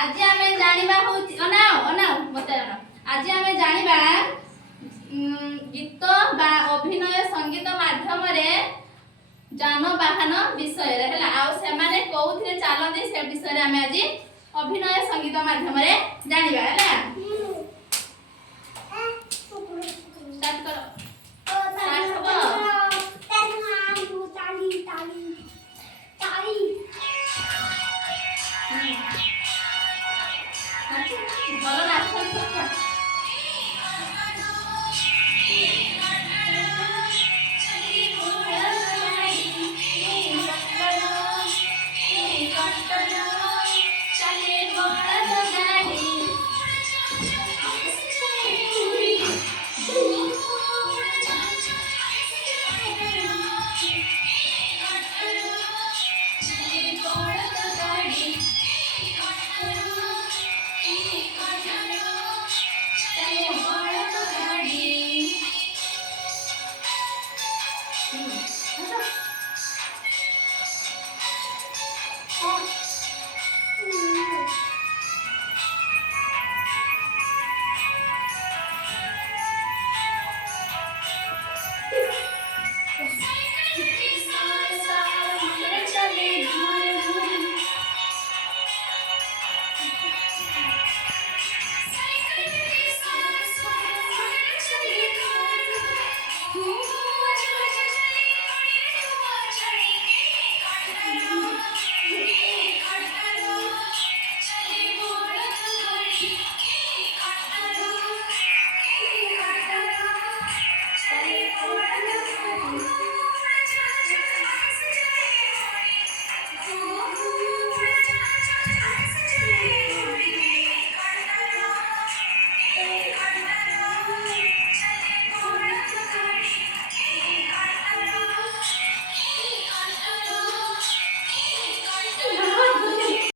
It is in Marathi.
आज आमे जानिबा होची अनाओ अनाओ मते अनाओ आज आमे जानिबा गीत बा अभिनय संगीत माध्यम रे जानवाहन विषय रे हला आ से माने कोउथिरे चालते से विषय रे आमे आज अभिनय संगीत माध्यम रे जानिबा हला स्टार्ट करो स्टार्ट हो भलो नाच